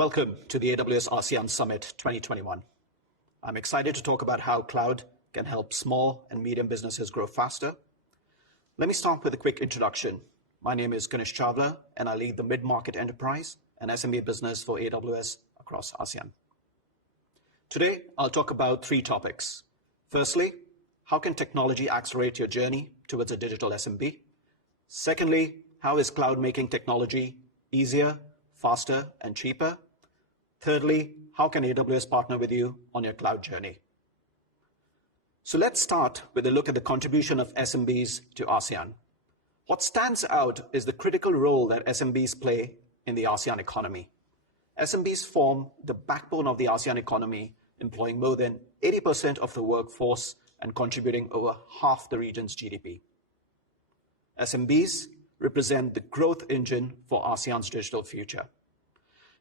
Welcome to the AWS ASEAN Summit 2021. I'm excited to talk about how cloud can help small and medium businesses grow faster. Let me start with a quick introduction. My name is Ganesh Chawla, and I lead the mid-market enterprise and SMB business for AWS across ASEAN. Today, I'll talk about three topics. Firstly, how can technology accelerate your journey towards a digital SMB? Secondly, how is cloud making technology easier, faster, and cheaper? Thirdly, how can AWS partner with you on your cloud journey? So let's start with a look at the contribution of SMBs to ASEAN. What stands out is the critical role that SMBs play in the ASEAN economy. SMBs form the backbone of the ASEAN economy, employing more than 80% of the workforce and contributing over half the region's GDP. SMBs represent the growth engine for ASEAN's digital future.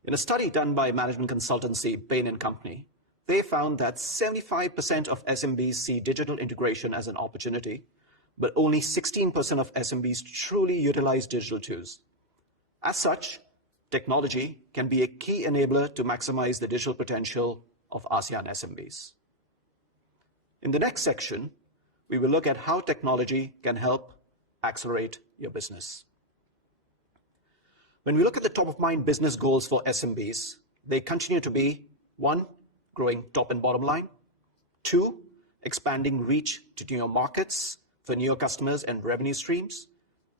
In a study done by management consultancy Bain & Company, they found that 75% of SMBs see digital integration as an opportunity, but only 16% of SMBs truly utilize digital tools. As such, technology can be a key enabler to maximize the digital potential of ASEAN SMBs. In the next section, we will look at how technology can help accelerate your business. When we look at the top-of-mind business goals for SMBs, they continue to be 1, growing top and bottom line, 2, expanding reach to newer markets for newer customers and revenue streams,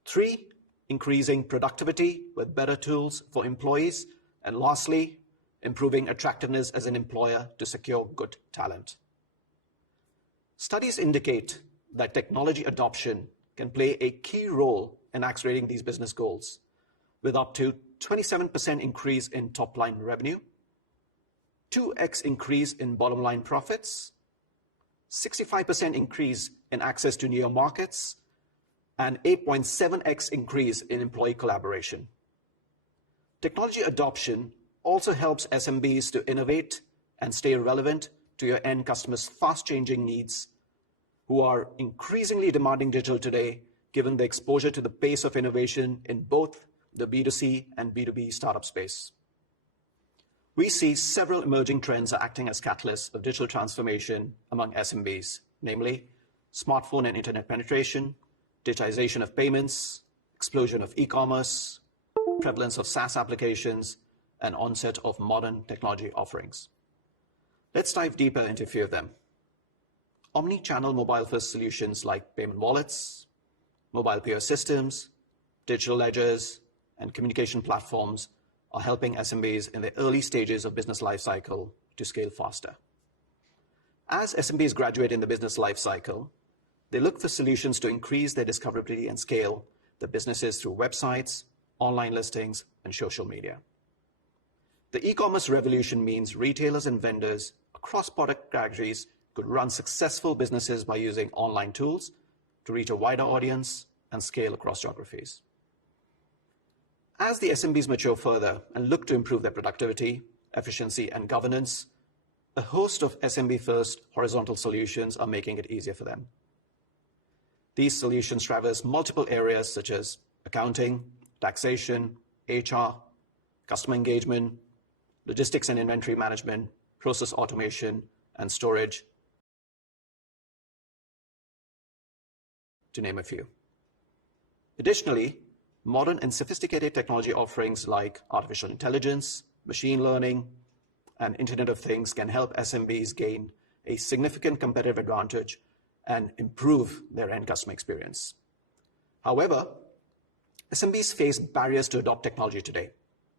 3, increasing productivity with better tools for employees, and lastly, improving attractiveness as an employer to secure good talent. Studies indicate that technology adoption can play a key role in accelerating these business goals, with up to 27% increase in top-line revenue, 2x increase in bottom-line profits, 65% increase in access to newer markets, and 8.7x increase in employee collaboration. Technology adoption also helps SMBs to innovate and stay relevant to your end customers' fast-changing needs, who are increasingly demanding digital today, given the exposure to the pace of innovation in both the B2C and B2B startup space. We see several emerging trends acting as catalysts of digital transformation among SMBs, namely smartphone and internet penetration, digitization of payments, explosion of e-commerce, prevalence of SaaS applications, and onset of modern technology offerings. Let's dive deeper into a few of them. Omni-channel mobile-first solutions like payment wallets, mobile POS systems, digital ledgers, and communication platforms are helping SMBs in the early stages of business lifecycle to scale faster. As SMBs graduate in the business lifecycle, they look for solutions to increase their discoverability and scale their businesses through websites, online listings, and social media. The e-commerce revolution means retailers and vendors across product categories could run successful businesses by using online tools to reach a wider audience and scale across geographies. As the SMBs mature further and look to improve their productivity, efficiency, and governance, a host of SMB-first horizontal solutions are making it easier for them. These solutions traverse multiple areas such as accounting, taxation, HR, customer engagement, logistics and inventory management, process automation, and storage, to name a few. Additionally, modern and sophisticated technology offerings like artificial intelligence, machine learning, and Internet of Things can help SMBs gain a significant competitive advantage and improve their end customer experience. However, SMBs face barriers to adopt technology today,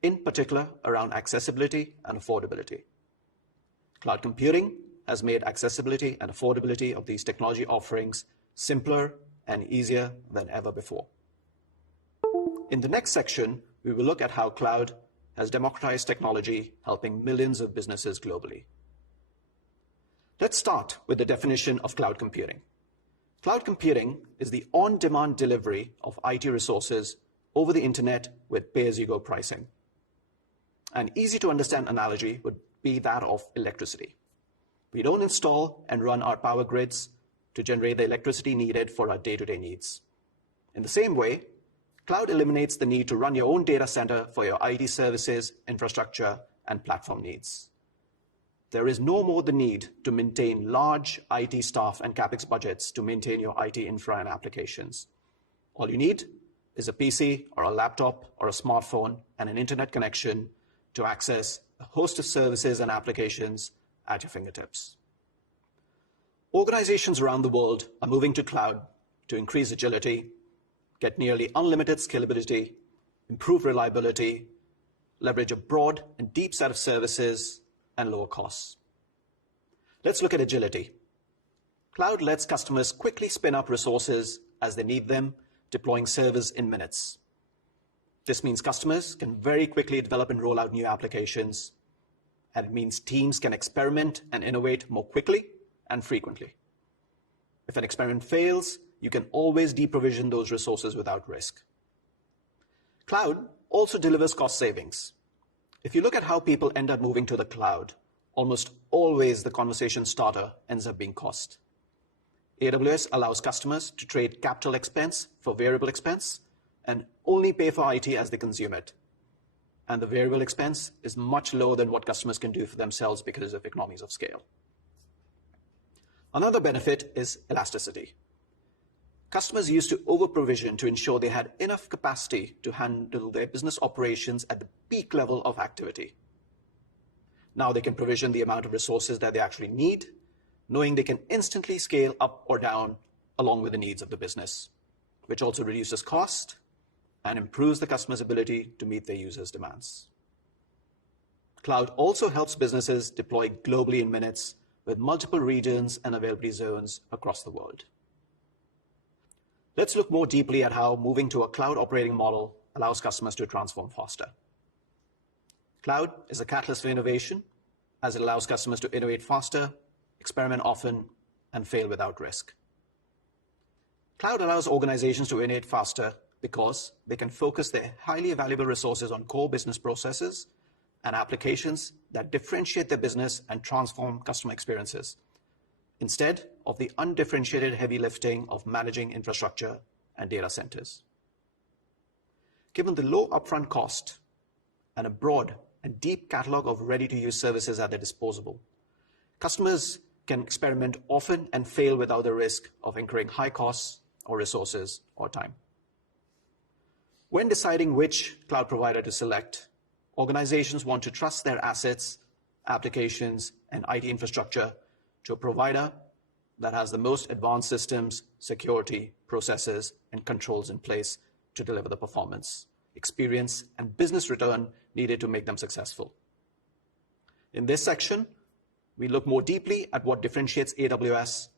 in particular around accessibility and affordability. Cloud computing has made accessibility and affordability of these technology offerings simpler and easier than ever before. In the next section, we will look at how cloud has democratized technology, helping millions of businesses globally. Let's start with the definition of cloud computing. Cloud computing is the on-demand delivery of IT resources over the internet with pay-as-you-go pricing. An easy-to-understand analogy would be that of electricity. We don't install and run our power grids to generate the electricity needed for our day-to-day needs. In the same way, cloud eliminates the need to run your own data center for your IT services, infrastructure, and platform needs. There is no more the need to maintain large IT staff and CapEx budgets to maintain your IT infra and applications. All you need is a PC or a laptop or a smartphone and an internet connection to access a host of services and applications at your fingertips. Organizations around the world are moving to cloud to increase agility, get nearly unlimited scalability, improve reliability, leverage a broad and deep set of services, and lower costs. Let's look at agility. Cloud lets customers quickly spin up resources as they need them, deploying servers in minutes. This means customers can very quickly develop and roll out new applications, and it means teams can experiment and innovate more quickly and frequently. If an experiment fails, you can always deprovision those resources without risk. Cloud also delivers cost savings. If you look at how people end up moving to the cloud, almost always the conversation starter ends up being cost. AWS allows customers to trade capital expense for variable expense and only pay for IT as they consume it. And the variable expense is much lower than what customers can do for themselves because of economies of scale. Another benefit is elasticity. Customers used to over-provision to ensure they had enough capacity to handle their business operations at the peak level of activity. Now they can provision the amount of resources that they actually need, knowing they can instantly scale up or down along with the needs of the business, which also reduces cost and improves the customer's ability to meet their users' demands. Cloud also helps businesses deploy globally in minutes with multiple regions and availability zones across the world. Let's look more deeply at how moving to a cloud operating model allows customers to transform faster. Cloud is a catalyst for innovation as it allows customers to innovate faster, experiment often, and fail without risk. Cloud allows organizations to innovate faster because they can focus their highly valuable resources on core business processes and applications that differentiate their business and transform customer experiences, instead of the undifferentiated heavy lifting of managing infrastructure and data centers. Given the low upfront cost and a broad and deep catalog of ready-to-use services at their disposal, customers can experiment often and fail without the risk of incurring high costs or resources or time. When deciding which cloud provider to select, organizations want to trust their assets, applications, and IT infrastructure to a provider that has the most advanced systems, security, processes, and controls in place to deliver the performance, experience, and business return needed to make them successful. In this section, we look more deeply at what differentiates AWS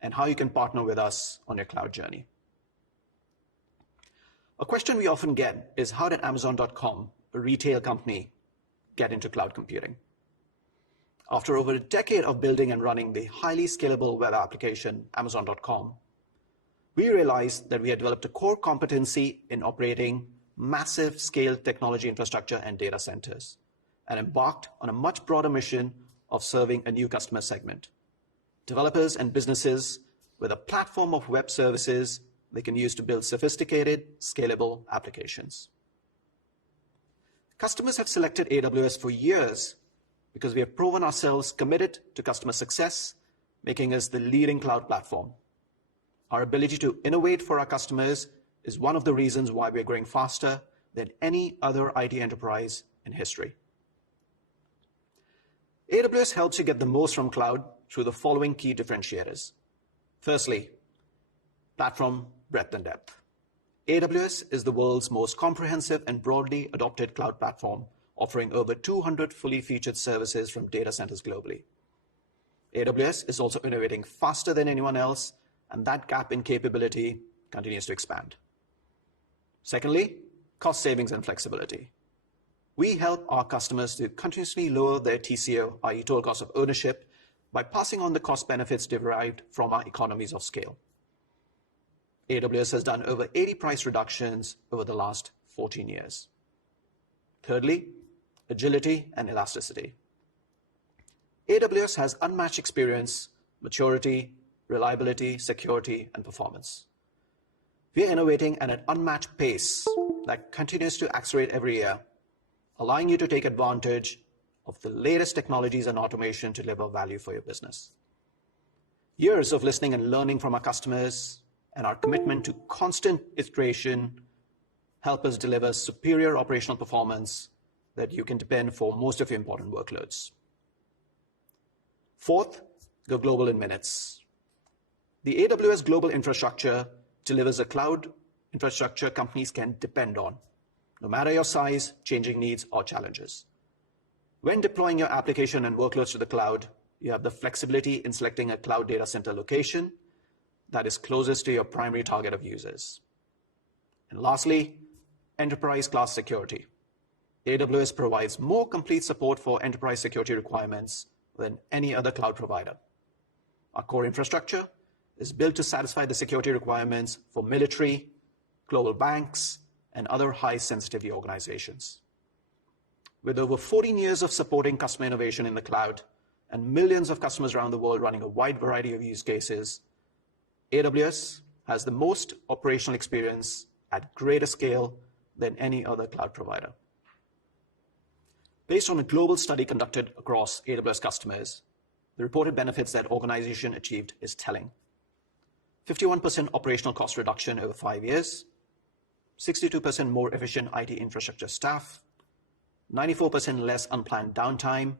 and how you can partner with us on your cloud journey. A question we often get is, how did Amazon.com, a retail company, get into cloud computing? After over a decade of building and running the highly scalable web application, Amazon.com, we realized that we had developed a core competency in operating massive scale technology infrastructure and data centers, and embarked on a much broader mission of serving a new customer segment, developers and businesses with a platform of web services they can use to build sophisticated, scalable applications. Customers have selected AWS for years because we have proven ourselves committed to customer success, making us the leading cloud platform. Our ability to innovate for our customers is one of the reasons why we're growing faster than any other IT enterprise in history. AWS helps you get the most from cloud through the following key differentiators. Firstly, platform breadth and depth. AWS is the world's most comprehensive and broadly adopted cloud platform, offering over 200 fully featured services from data centers globally. AWS is also innovating faster than anyone else, and that gap in capability continues to expand. Secondly, cost savings and flexibility. We help our customers to continuously lower their TCO, i.e. total cost of ownership, by passing on the cost benefits derived from our economies of scale. AWS has done over 80 price reductions over the last 14 years. Thirdly, agility and elasticity. AWS has unmatched experience, maturity, reliability, security, and performance. We are innovating at an unmatched pace that continues to accelerate every year, allowing you to take advantage of the latest technologies and automation to deliver value for your business. Years of listening and learning from our customers and our commitment to constant iteration help us deliver superior operational performance that you can depend for most of your important workloads. Fourth, go global in minutes. The AWS global infrastructure delivers a cloud infrastructure companies can depend on, no matter your size, changing needs, or challenges. When deploying your application and workloads to the cloud, you have the flexibility in selecting a cloud data center location that is closest to your primary target of users. And lastly, enterprise-class security. AWS provides more complete support for enterprise security requirements than any other cloud provider. Our core infrastructure is built to satisfy the security requirements for military, global banks, and other high-sensitivity organizations. With over 14 years of supporting customer innovation in the cloud and millions of customers around the world running a wide variety of use cases, AWS has the most operational experience at greater scale than any other cloud provider. Based on a global study conducted across AWS customers, the reported benefits that organization achieved is telling. 51% operational cost reduction over 5 years, 62% more efficient IT infrastructure staff, 94% less unplanned downtime,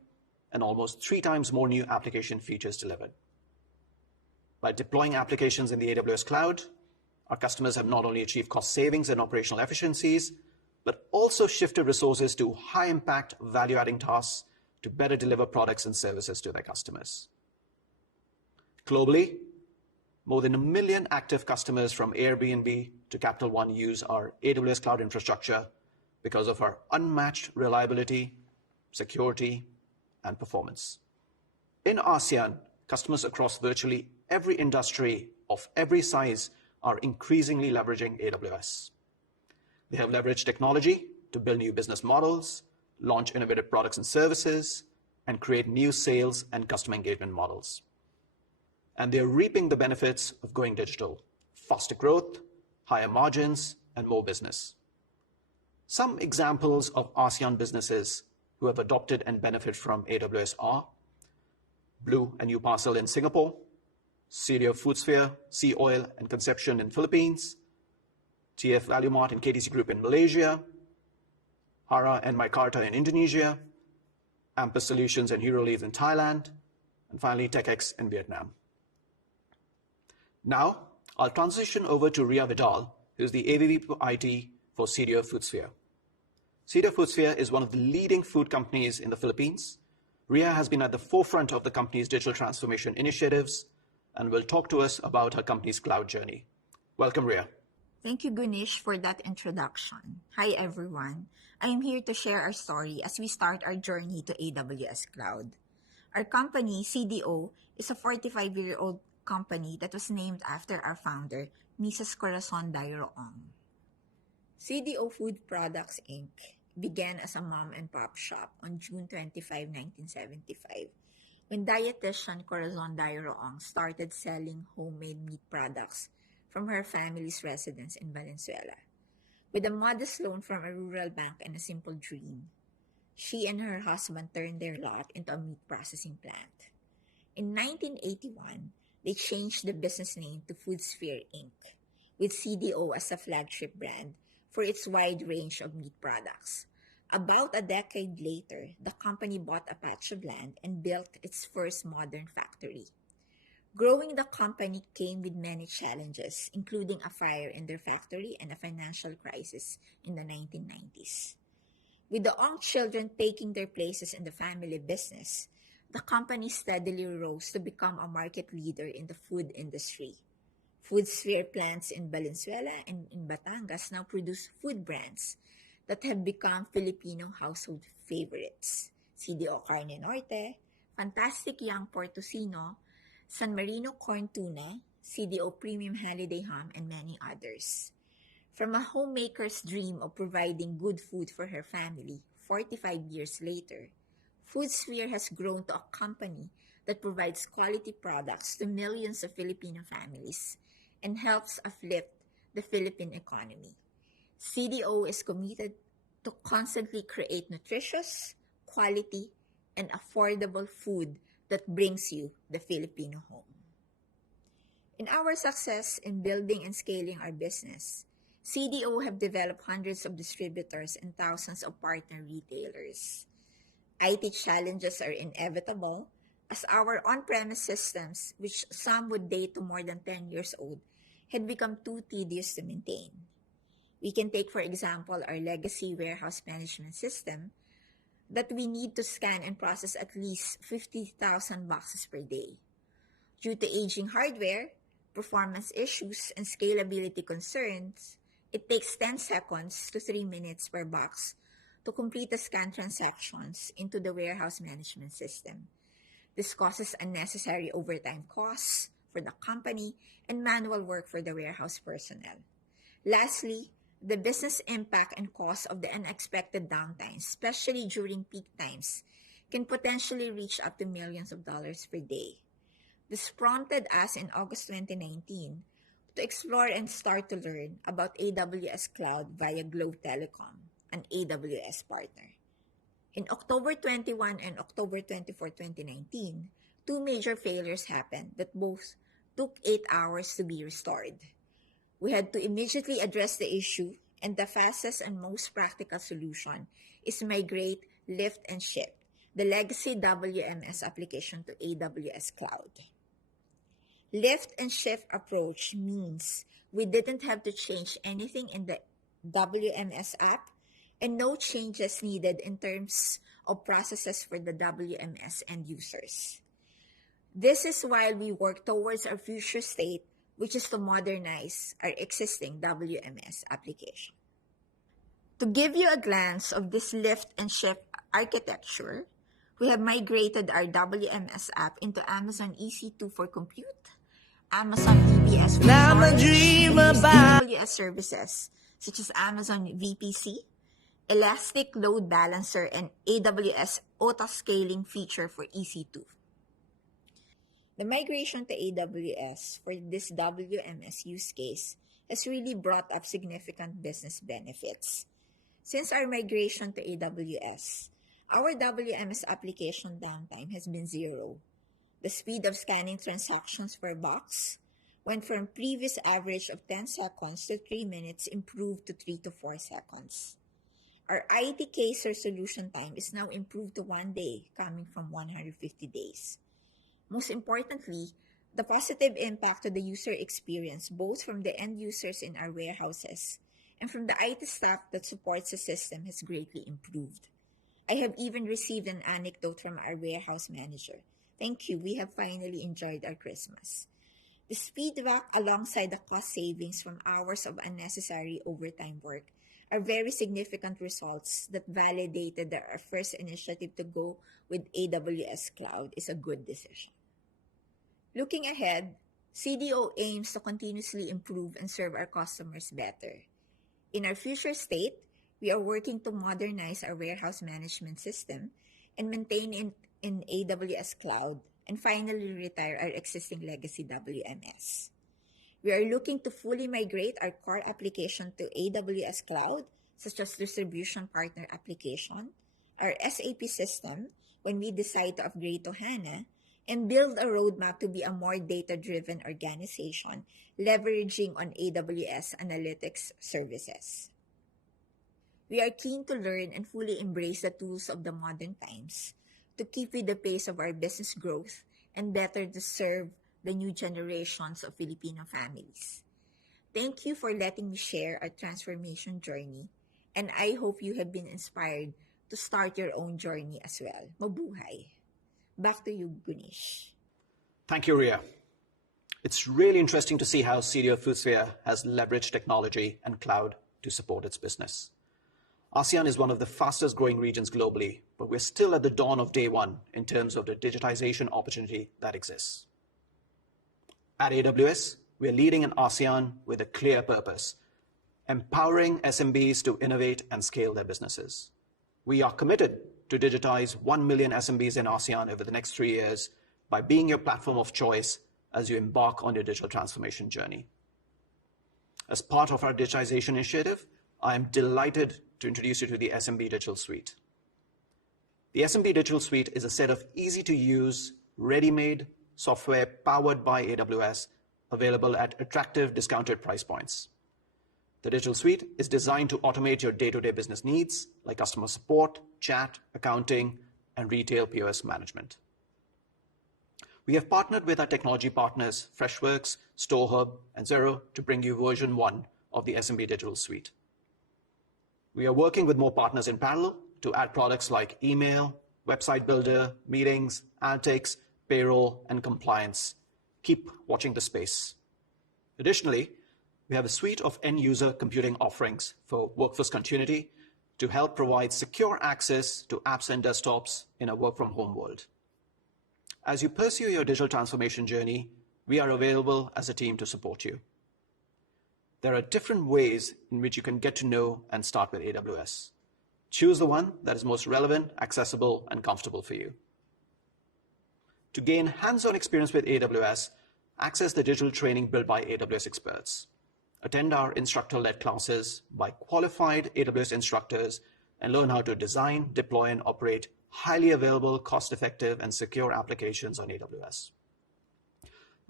and almost 3 times more new application features delivered. By deploying applications in the AWS cloud, our customers have not only achieved cost savings and operational efficiencies, but also shifted resources to high-impact, value-adding tasks to better deliver products and services to their customers. Globally, more than 1 million active customers from Airbnb to Capital One use our AWS cloud infrastructure because of our unmatched reliability, security, and performance. In ASEAN, customers across virtually every industry of every size are increasingly leveraging AWS. They have leveraged technology to build new business models, launch innovative products and services, and create new sales and customer engagement models. And they're reaping the benefits of going digital: faster growth, higher margins, and more business. Some examples of ASEAN businesses who have adopted and benefit from AWS are Blue and New Parcel in Singapore, CDO Foodsphere, Sea Oil and Conception in Philippines, TF Value Mart and KTC Group in Malaysia, Hara and Mykarta in Indonesia, Ampus Solutions and Euroleads in Thailand, and finally TechX in Vietnam. Now, I'll transition over to Ria Vidal, who's the AVP IT for CDO Foodsphere. CDO Foodsphere is one of the leading food companies in the Philippines. Ria has been at the forefront of the company's digital transformation initiatives and will talk to us about her company's cloud journey. Welcome, Ria. Thank you, Gunish, for that introduction. Hi, everyone. I am here to share our story as we start our journey to AWS Cloud. Our company, CDO, is a 45-year-old company that was named after our founder, Mrs. Corazon Dairoong. CDO Food Products, Inc. began as a mom-and-pop shop on June 25, 1975, when dietitian Corazon Dairoong started selling homemade meat products from her family's residence in Valenzuela. With a modest loan from a rural bank and a simple dream, she and her husband turned their lot into a meat processing plant. In 1981, they changed the business name to Foodsphere Inc., with CDO as a flagship brand for its wide range of meat products. About a decade later, the company bought a patch of land and built its first modern factory. Growing the company came with many challenges, including a fire in their factory and a financial crisis in the 1990s. With the Ong children taking their places in the family business, the company steadily rose to become a market leader in the food industry. Foodsphere plants in Valenzuela and in Batangas now produce food brands that have become Filipino household favorites: CDO Carne Norte, Fantastic Young Portocino, San Marino Corn Tuna, CDO Premium Holiday Ham, and many others. From a homemaker's dream of providing good food for her family, 45 years later, Foodsphere has grown to a company that provides quality products to millions of Filipino families and helps uplift the Philippine economy. CDO is committed to constantly create nutritious, quality, and affordable food that brings you the Filipino home. In our success in building and scaling our business, CDO have developed hundreds of distributors and thousands of partner retailers. IT challenges are inevitable as our on-premise systems, which some would date to more than 10 years old, had become too tedious to maintain. We can take, for example, our legacy warehouse management system that we need to scan and process at least 50,000 boxes per day. Due to aging hardware, performance issues, and scalability concerns, it takes 10 seconds to 3 minutes per box to complete the scan transactions into the warehouse management system. This causes unnecessary overtime costs for the company and manual work for the warehouse personnel. Lastly, the business impact and cost of the unexpected downtime, especially during peak times, can potentially reach up to millions of dollars per day. This prompted us in August 2019 to explore and start to learn about AWS Cloud via Globe Telecom, an AWS partner. In October 21 and October 24, 2019, two major failures happened that both took 8 hours to be restored. We had to immediately address the issue, and the fastest and most practical solution is migrate, lift, and shift the legacy WMS application to AWS Cloud. Lift and shift approach means we didn't have to change anything in the WMS app and no changes needed in terms of processes for the WMS end users. This is while we work towards our future state, which is to modernize our existing WMS application. To give you a glance of this lift and shift architecture, we have migrated our WMS app into Amazon EC2 for compute, Amazon EBS for storage, and AWS services such as Amazon VPC, Elastic Load Balancer, and AWS Auto-Scaling feature for EC2. The migration to AWS for this WMS use case has really brought up significant business benefits. Since our migration to AWS, our WMS application downtime has been 0. The speed of scanning transactions per box went from previous average of 10 seconds to 3 minutes improved to 3 to 4 seconds. Our IT case resolution time is now improved to 1 day, coming from 150 days. Most importantly, the positive impact to the user experience, both from the end users in our warehouses and from the IT staff that supports the system, has greatly improved. I have even received an anecdote from our warehouse manager. Thank you, we have finally enjoyed our Christmas. The feedback alongside the cost savings from hours of unnecessary overtime work are very significant results that validated that our first initiative to go with AWS Cloud is a good decision. Looking ahead, CDO aims to continuously improve and serve our customers better. In our future state, we are working to modernize our warehouse management system and maintain it in AWS Cloud and finally retire our existing legacy WMS. We are looking to fully migrate our core application to AWS Cloud, such as distribution partner application, our SAP system when we decide to upgrade to HANA, and build a roadmap to be a more data-driven organization, leveraging on AWS analytics services. We are keen to learn and fully embrace the tools of the modern times to keep with the pace of our business growth and better to serve the new generations of Filipino families. Thank you for letting me share our transformation journey, and I hope you have been inspired to start your own journey as well. Mabuhay! Back to you, Gunish. Thank you, Ria. It's really interesting to see how CDO Foodsphere has leveraged technology and cloud to support its business. ASEAN is one of the fastest growing regions globally, but we're still at the dawn of day one in terms of the digitization opportunity that exists. At AWS, we're leading in ASEAN with a clear purpose, empowering SMBs to innovate and scale their businesses. We are committed to digitize 1 million SMBs in ASEAN over the next 3 years by being your platform of choice as you embark on your digital transformation journey. As part of our digitization initiative, I am delighted to introduce you to the SMB Digital Suite. The SMB Digital Suite is a set of easy-to-use, ready-made software powered by AWS, available at attractive discounted price points. The Digital Suite is designed to automate your day-to-day business needs like customer support, chat, accounting, and retail POS management. We have partnered with our technology partners, Freshworks, StoreHub, and Xero to bring you version 1 of the SMB Digital Suite. We are working with more partners in parallel to add products like email, website builder, meetings, analytics, payroll, and compliance. Keep watching the space. Additionally, we have a suite of end-user computing offerings for workforce continuity to help provide secure access to apps and desktops in a work-from-home world. As you pursue your digital transformation journey, we are available as a team to support you. There are different ways in which you can get to know and start with AWS. Choose the one that is most relevant, accessible, and comfortable for you. To gain hands-on experience with AWS, access the digital training built by AWS experts. Attend our instructor-led classes by qualified AWS instructors and learn how to design, deploy, and operate highly available, cost-effective, and secure applications on AWS.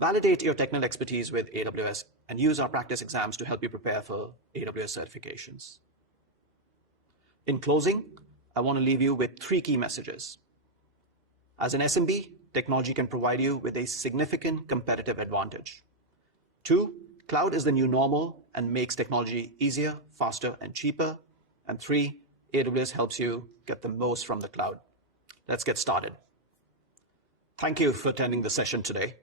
Validate your technical expertise with AWS and use our practice exams to help you prepare for AWS certifications. In closing, I want to leave you with 3 key messages. As an SMB, technology can provide you with a significant competitive advantage. 2, cloud is the new normal and makes technology easier, faster, and cheaper. And 3, AWS helps you get the most from the cloud. Let's get started. Thank you for attending the session today.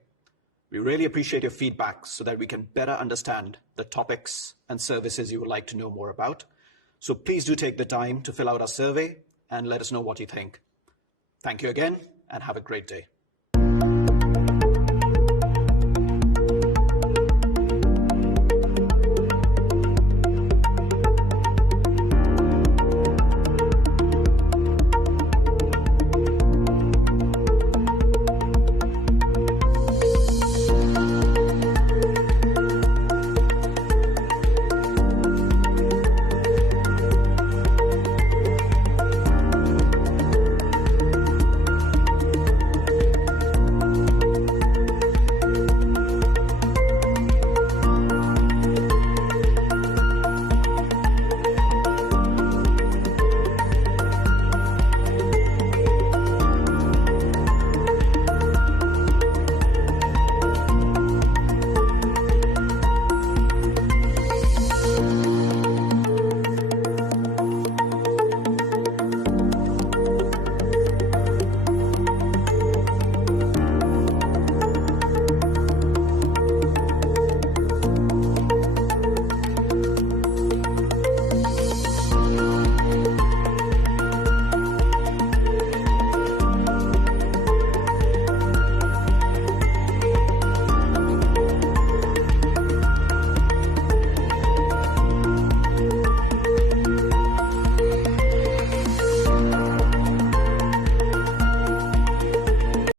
We really appreciate your feedback so that we can better understand the topics and services you would like to know more about. So please do take the time to fill out our survey and let us know what you think. Thank you again and have a great day.